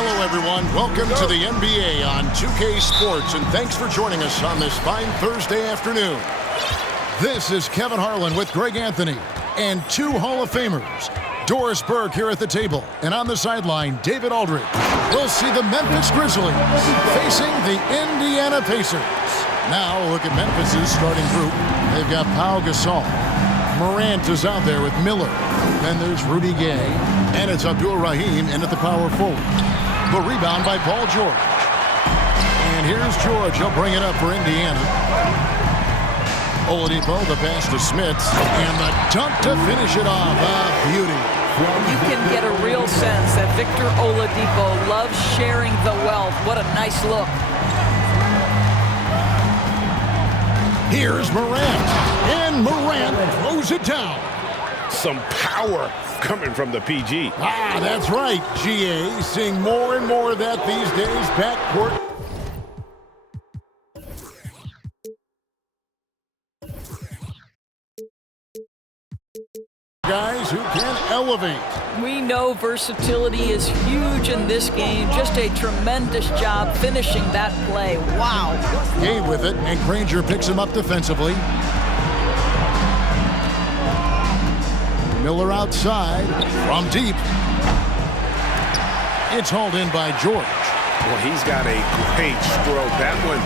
Hello, everyone. Welcome to the NBA on 2K Sports, and thanks for joining us on this fine Thursday afternoon. This is Kevin Harlan with Greg Anthony and two Hall of Famers. Doris Burke here at the table, and on the sideline, David Aldridge. We'll see the Memphis Grizzlies facing the Indiana Pacers. Now, look at Memphis's starting group. They've got Pau Gasol. Morant is out there with Miller. Then there's Rudy Gay. And it's Abdul Rahim in at the power forward. The rebound by Paul George. And here's George. He'll bring it up for Indiana. Oladipo, the pass to Smith. And the dunk to finish it off. A beauty. You can get a real sense that Victor Oladipo loves sharing the wealth. What a nice look. Here's Morant. And Morant throws it down. Some power coming from the PG. Ah, that's right, GA. Seeing more and more of that these days. Backcourt. Guys who can elevate. We know versatility is huge in this game. Just a tremendous job finishing that play. Wow. Gay with it, and Granger picks him up defensively. Miller outside from deep. It's hauled in by George. Well, he's got a great stroke. That one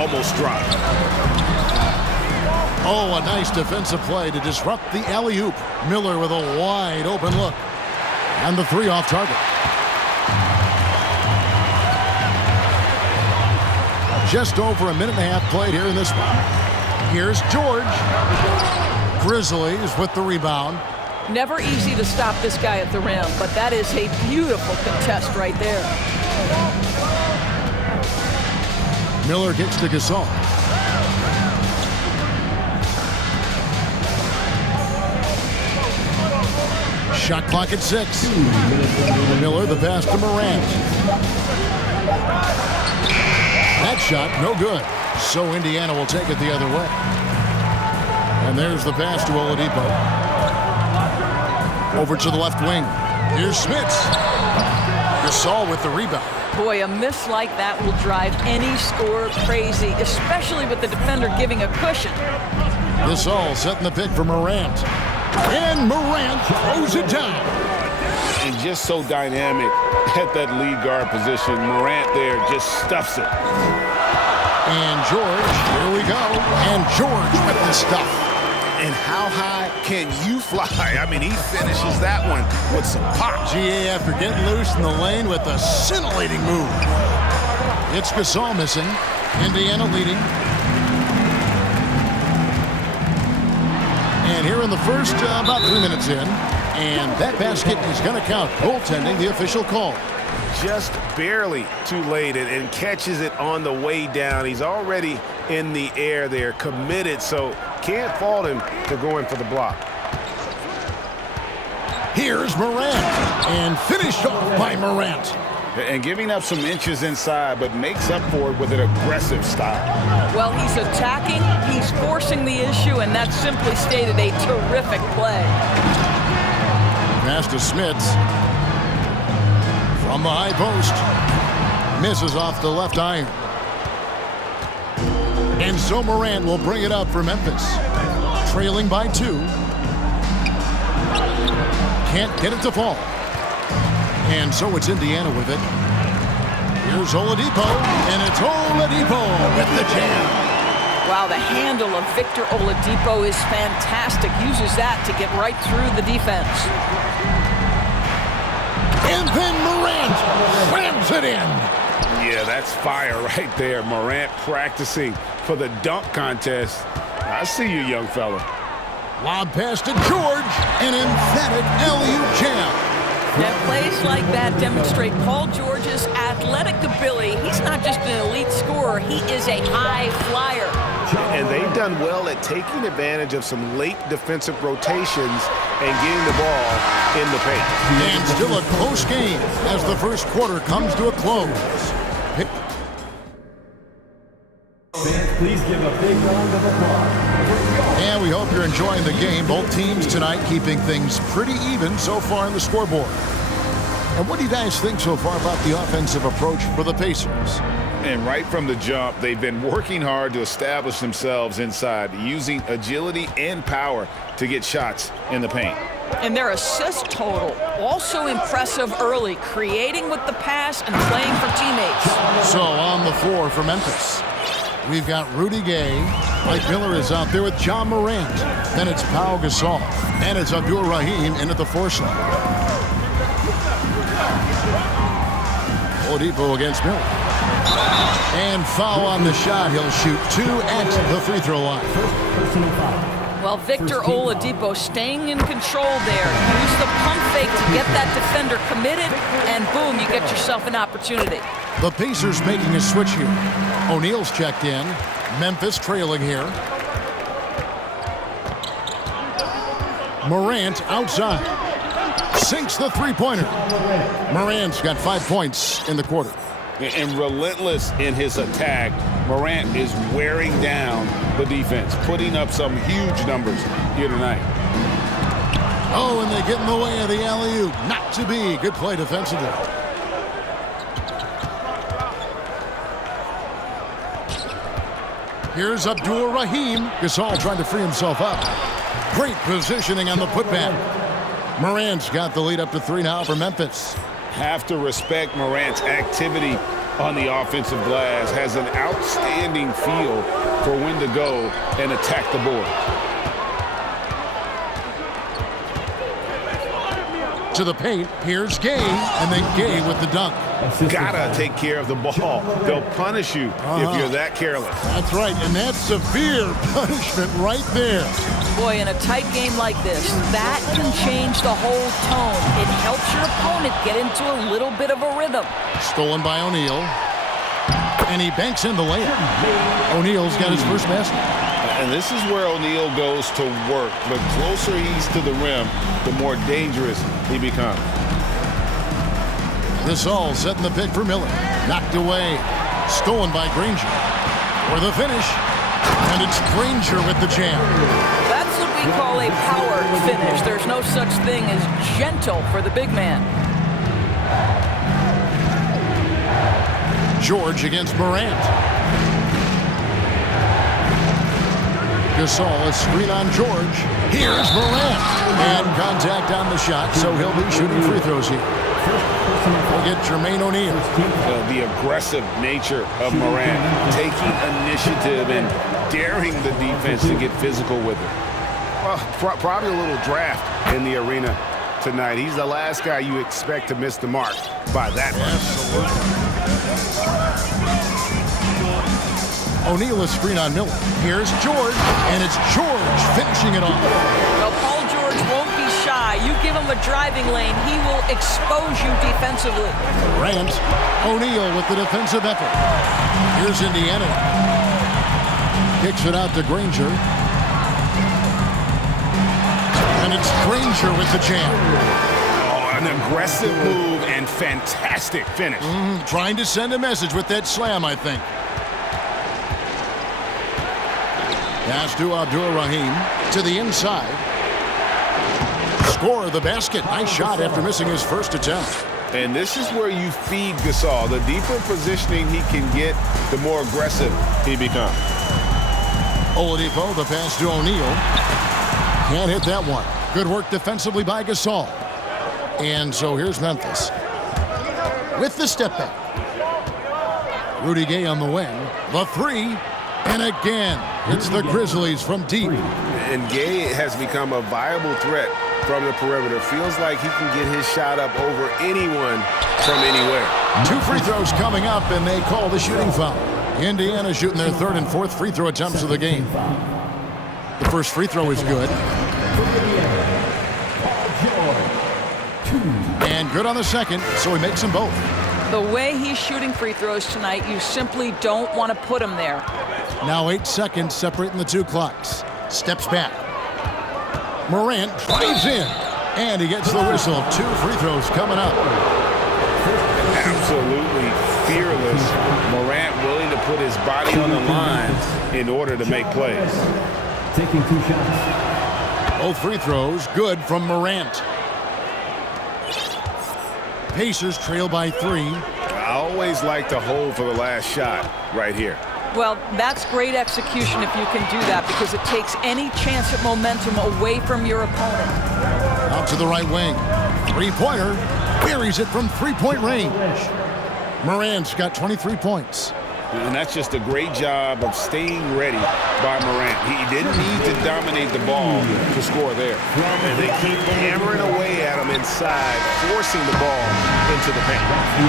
almost dropped. Oh, a nice defensive play to disrupt the alley-oop. Miller with a wide open look. And the three off target. Just over a minute and a half played here in this one. Here's George. Grizzlies with the rebound. Never easy to stop this guy at the rim, but that is a beautiful contest right there. Miller gets to Gasol. Shot clock at 6. Miller, the pass to Morant. That shot, no good. So Indiana will take it the other way. And there's the pass to Oladipo. Over to the left wing. Here's Smits. Gasol with the rebound. Boy, a miss like that will drive any scorer crazy, especially with the defender giving a cushion. Gasol setting the pick for Morant. And Morant throws it down. And just so dynamic at that lead guard position. Morant there just stuffs it. And George, here we go. And George with the stuff. And how high can you fly? I mean, he finishes that one with some pop. GA after getting loose in the lane with a scintillating move. It's Gasol missing. Indiana leading. And here in the first, about 3 minutes in. And that basket is going to count. Goaltending, the official call. Just barely too late and catches it on the way down. He's already in the air there, committed, so can't fault him for going for the block. Here's Morant, and finished off by Morant. And giving up some inches inside, but makes up for it with an aggressive style. Well, he's attacking, he's forcing the issue, and that's simply stated a terrific play. Pass to Smits. From the high post. Misses off the left iron. And so Morant will bring it up for Memphis. Trailing by 2. Can't get it to fall. And so it's Indiana with it. Here's Oladipo. And it's Oladipo with the jam. Wow, the handle of Victor Oladipo is fantastic. Uses that to get right through the defense. And then Morant slams it in. Yeah, that's fire right there. Morant practicing for the dunk contest. I see you, young fella. Lob pass to George. An emphatic alley-oop jam. Now, plays like that demonstrate Paul George's athletic ability. He's not just an elite scorer. He is a high flyer. And they've done well at taking advantage of some late defensive rotations and getting the ball in the paint. And still a close game as the first quarter comes to a close. Please give a big round of applause. And we hope you're enjoying the game. Both teams tonight keeping things pretty even so far on the scoreboard. And what do you guys think so far about the offensive approach for the Pacers? And right from the jump, they've been working hard to establish themselves inside, using agility and power to get shots in the paint. And their assist total, also impressive early, creating with the pass and playing for teammates. So on the floor for Memphis, we've got Rudy Gay. Mike Miller is out there with John Morant. Then it's Pau Gasol. And it's Abdul Rahim in at the 4 slot. Oladipo against Miller. And foul on the shot. He'll shoot 2 at the free throw line. Well, Victor Oladipo staying in control there. Use the pump fake to get that defender committed, and boom, you get yourself an opportunity. The Pacers making a switch here. O'Neal's checked in. Memphis trailing here. Morant outside. Sinks the three-pointer. Morant's got 5 points in the quarter. And relentless in his attack, Morant is wearing down the defense, putting up some huge numbers here tonight. Oh, and they get in the way of the alley-oop. Not to be. Good play defensively. Here's Abdul Rahim. Gasol trying to free himself up. Great positioning on the putback. Morant's got the lead up to 3 now for Memphis. Have to respect Morant's activity on the offensive glass. Has an outstanding feel for when to go and attack the board. To the paint, here's Gay, and then Gay with the dunk. Gotta take care of the ball. They'll punish you if you're that careless. That's right, and that's severe punishment right there. Boy, in a tight game like this, that can change the whole tone. It helps your opponent get into a little bit of a rhythm. Stolen by O'Neal, and he banks in the layup. O'Neal's got his first basket. And this is where O'Neal goes to work. The closer he's to the rim, the more dangerous he becomes. Gasol setting the pick for Miller. Knocked away. Stolen by Granger. For the finish. And it's Granger with the jam. That's what we call a power finish. There's no such thing as gentle for the big man. George against Morant. Gasol, a screen on George. Here's Morant. And contact on the shot, so he'll be shooting free throws here. We'll get Jermaine O'Neal. The aggressive nature of Morant, taking initiative and daring the defense to get physical with it. Well, probably a little draft in the arena tonight. He's the last guy you expect to miss the mark by that much. O'Neal is screen on Miller. Here's George, and it's George finishing it off. Well, Paul George won't be shy. You give him a driving lane, he will expose you defensively. Morant, O'Neal with the defensive effort. Here's Indiana. Kicks it out to Granger. And it's Granger with the jam. Oh, an aggressive move and fantastic finish. Trying to send a message with that slam, I think. Pass to Abdul Rahim to the inside. Score the basket. Nice shot after missing his first attempt. And this is where you feed Gasol. The deeper positioning he can get, the more aggressive he becomes. Oladipo, the pass to O'Neal. Can't hit that one. Good work defensively by Gasol. And so here's Memphis with the step back. Rudy Gay on the wing. The three. And again, it's the Grizzlies from deep. And Gay has become a viable threat from the perimeter. Feels like he can get his shot up over anyone from anywhere. 2 free throws coming up, and they call the shooting foul. Indiana shooting their 3rd and 4th free throw attempts of the game. The first free throw is good. And good on the second, so he makes them both. The way he's shooting free throws tonight, you simply don't want to put him there. Now 8 seconds separating the 2 clocks. Steps back. Morant drives in. And he gets the whistle. 2 free throws coming up. Absolutely fearless. Morant willing to put his body on the line in order to make plays. Taking 2 shots. Both free throws good from Morant. Pacers trail by 3. I always like to hold for the last shot right here. Well, that's great execution if you can do that, because it takes any chance at momentum away from your opponent. Out to the right wing. Three-pointer. Buries it from three-point range. Morant's got 23 points. And that's just a great job of staying ready by Morant. He didn't need to dominate the ball to score there. And they keep hammering away at him inside, forcing the ball into the paint.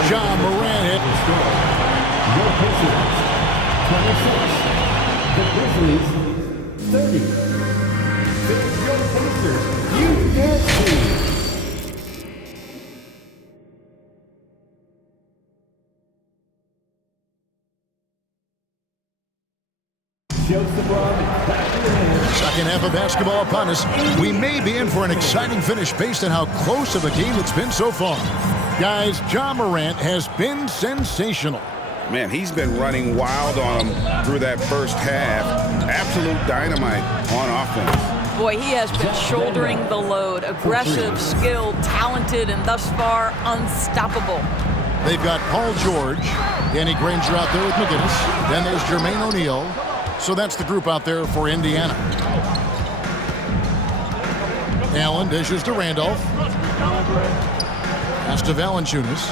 John Morant hit. Your Pacers, 26. The Grizzlies, 30. There's your Pacers. You can't see. Second half of basketball upon us. We may be in for an exciting finish based on how close of a game it's been so far. Guys, John Morant has been sensational. Man, he's been running wild on him through that first half. Absolute dynamite on offense. Boy, he has been shouldering the load. Aggressive, skilled, talented, and thus far unstoppable. They've got Paul George, Danny Granger out there with McGinnis. Then there's Jermaine O'Neal. So that's the group out there for Indiana. Allen dishes to Randolph. Pass to Valanciunas.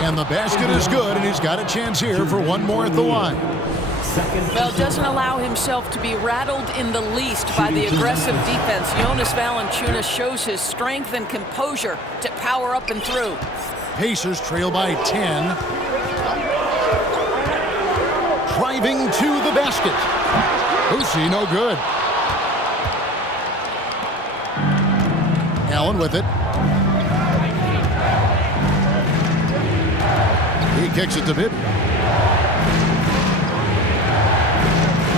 And the basket is good, and he's got a chance here for one more at the line. Well, doesn't allow himself to be rattled in the least by the aggressive defense. Jonas Valanciunas shows his strength and composure to power up and through. Pacers trail by 10. Driving to the basket. Uzi, no good. Allen with it. He kicks it to Bibby.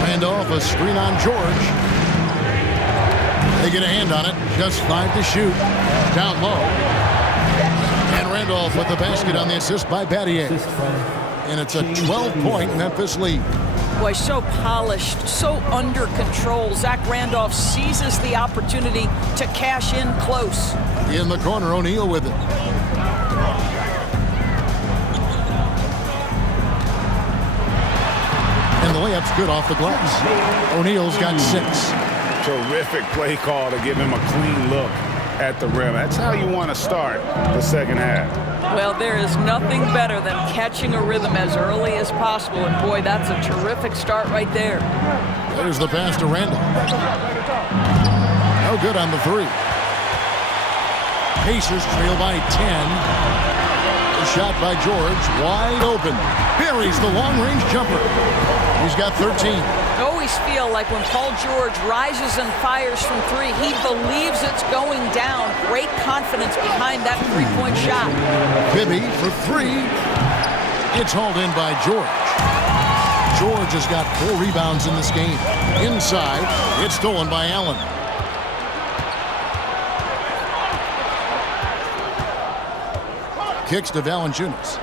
Randolph, a screen on George. They get a hand on it. Just 5 to shoot. Down low. And Randolph with the basket on the assist by Battier. And it's a 12-point Memphis lead. Boy, so polished, so under control. Zach Randolph seizes the opportunity to cash in close. In the corner, O'Neal with it. And the layup's good off the glass. O'Neal's got 6. Terrific play call to give him a clean look at the rim. That's how you want to start the second half. Well, there is nothing better than catching a rhythm as early as possible. And boy, that's a terrific start right there. There's the pass to Randolph. No good on the 3. Pacers trail by 10. A shot by George, wide open. Buries the long-range jumper. He's got 13. I always feel like when Paul George rises and fires from 3, he believes it's going down. Great confidence behind that three-point shot. Bibby for 3. It's hauled in by George. George has got 4 rebounds in this game. Inside, it's stolen by Allen. Kicks to Valanciunas.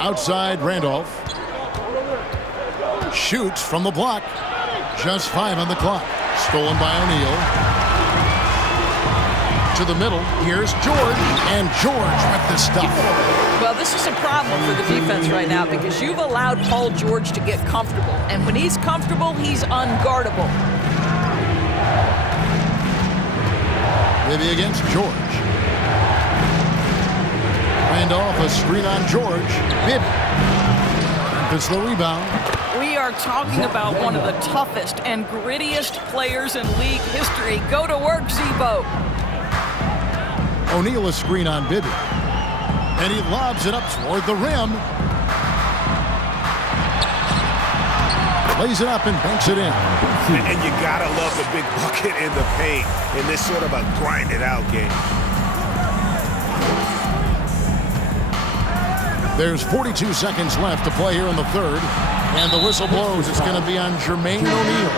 Outside, Randolph. Shoots from the block. Just 5 on the clock. Stolen by O'Neal. To the middle. Here's George. And George with the stuff. Well, this is a problem for the defense right now because you've allowed Paul George to get comfortable. And when he's comfortable, he's unguardable. Bibby against George. Randolph, a screen on George. Bibby. It's the rebound. We are talking about one of the toughest and grittiest players in league history. Go to work, Zebo. O'Neal, a screen on Bibby. And he lobs it up toward the rim. Lays it up and banks it in. And you gotta love the big bucket in the paint in this sort of a grinded-out game. There's 42 seconds left to play here in the third. And the whistle blows. It's going to be on Jermaine O'Neal.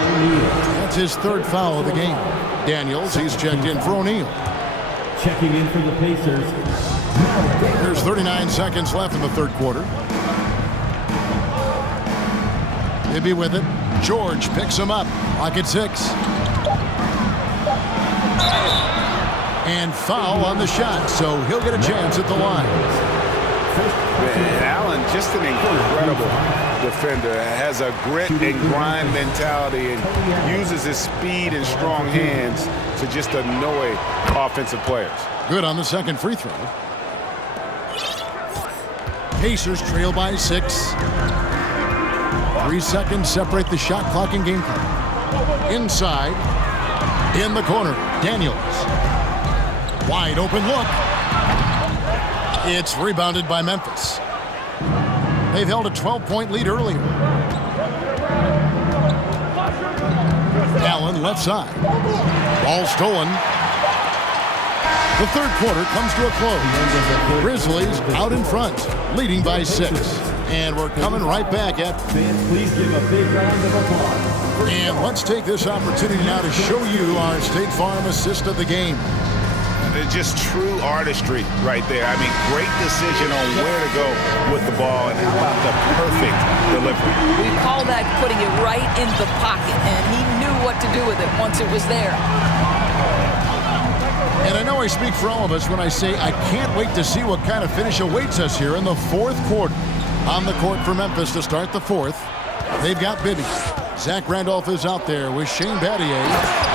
That's his 3rd foul of the game. Daniels, he's checked in for O'Neal. Checking in for the Pacers. There's 39 seconds left in the 3rd quarter. Bibby with it. George picks him up. Lock at 6. And foul on the shot, so he'll get a chance at the line. Man, Allen, just an incredible defender. Has a grit and grind mentality and uses his speed and strong hands to just annoy offensive players. Good on the second free throw. Pacers trail by 6. 3 seconds separate the shot clock and game clock. Inside, in the corner, Daniels. Wide open look. It's rebounded by Memphis. They've held a 12-point lead earlier. Allen left side. Ball stolen. The third quarter comes to a close. Grizzlies out in front, leading by 6. And we're coming right back at. Please give a big round of applause. And let's take this opportunity now to show you our State Farm assist of the game. Just true artistry right there. I mean, great decision on where to go with the ball, and how about the perfect delivery. We call that putting it right in the pocket, and he knew what to do with it once it was there. And I know I speak for all of us when I say I can't wait to see what kind of finish awaits us here in the fourth quarter. On the court for Memphis to start the fourth, they've got Bibby. Zach Randolph is out there with Shane Battier.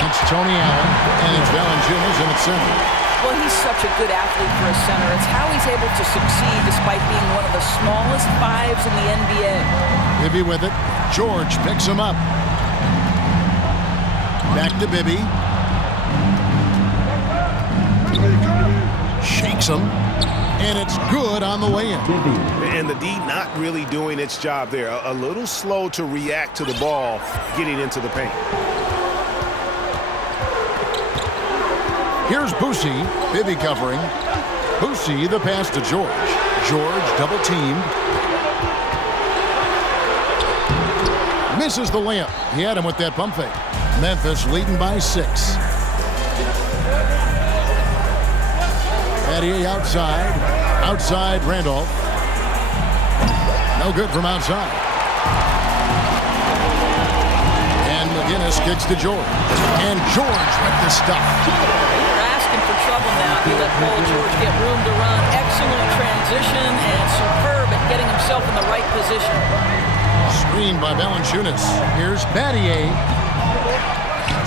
It's Tony Allen, and it's Valanciunas in at center. Well, he's such a good athlete for a center. It's how he's able to succeed despite being one of the smallest 5s in the NBA. Bibby with it. George picks him up. Back to Bibby. Shakes him. And it's good on the way in. And the D not really doing its job there. A little slow to react to the ball getting into the paint. Here's Boosie, Bibby covering. Boosie, the pass to George. George double teamed. Misses the layup. He had him with that pump fake. Memphis leading by 6. Battier outside. Outside Randolph. No good from outside. And McGinnis kicks to George. And George with the stuff. For trouble now. He let Paul George get room to run. Excellent transition and superb at getting himself in the right position. Screen by Valanciunas. Here's Battier.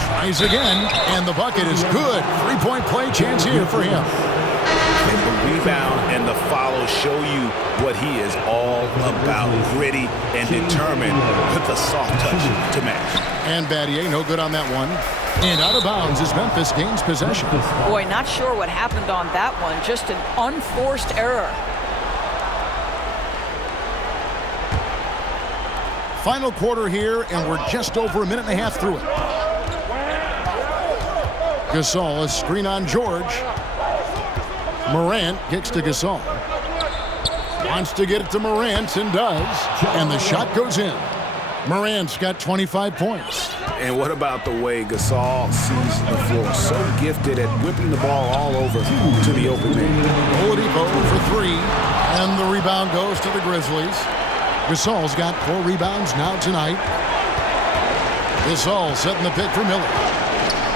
Tries again, and the bucket is good. 3-point play chance here for him. And the rebound and the follow show you what he is all about. Gritty and determined with the soft touch to match. And Battier, no good on that one. And out of bounds as Memphis gains possession. Boy, not sure what happened on that one. Just an unforced error. Final quarter here, and we're just over a minute and a half through it. Gasol, a screen on George. Morant kicks to Gasol. Wants to get it to Morant and does. And the shot goes in. Morant's got 25 points. And what about the way Gasol sees the floor? So gifted at whipping the ball all over to the open man. Oladipo for 3. And the rebound goes to the Grizzlies. Gasol's got 4 rebounds now tonight. Gasol setting the pick for Miller.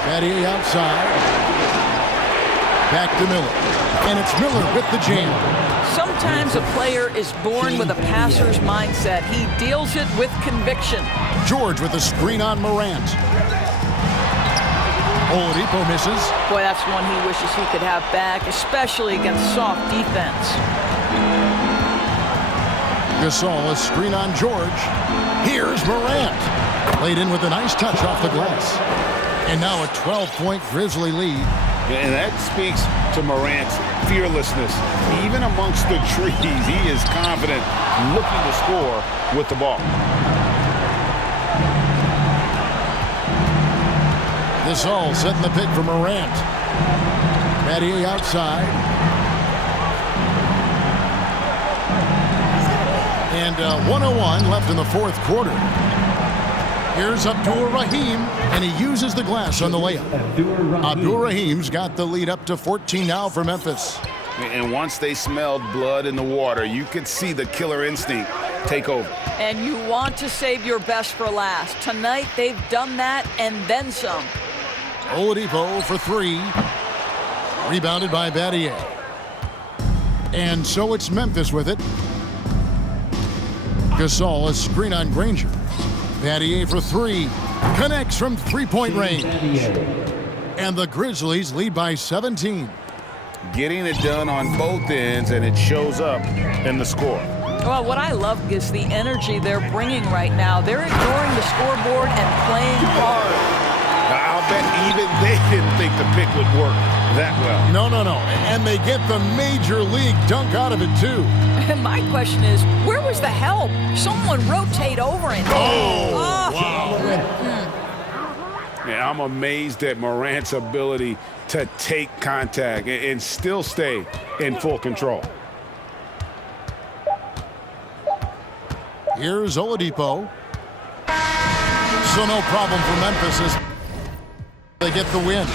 Battier outside. Back to Miller. And it's Miller with the jam. Sometimes a player is born with a passer's mindset. He deals it with conviction. George with a screen on Morant. Oladipo misses. Boy, that's one he wishes he could have back, especially against soft defense. Gasol, a screen on George. Here's Morant. Played in with a nice touch off the glass. And now a 12-point Grizzly lead. And that speaks to Morant's fearlessness. Even amongst the trees, he is confident, looking to score with the ball. Gasol setting the pick for Morant. Battier outside. And 1:01 left in the fourth quarter. Here's Abdur-Rahim, and he uses the glass on the layup. Abdur-Rahim's got the lead up to 14 now for Memphis. And once they smelled blood in the water, you could see the killer instinct take over. And you want to save your best for last. Tonight, they've done that and then some. Oladipo for three. Rebounded by Battier. And so it's Memphis with it. Gasol, a screen on Granger. Battier for three. Connects from three-point range. And the Grizzlies lead by 17. Getting it done on both ends, and it shows up in the score. Well, what I love is the energy they're bringing right now. They're ignoring the scoreboard and playing hard. I'll bet even they didn't think the pick would work that well. No. And they get the major league dunk out of it, too. And my question is, where was the help? Someone rotate over it. Wow. Yeah, I'm amazed at Morant's ability to take contact and still stay in full control. Here's Oladipo. So no problem for Memphis as they get the win.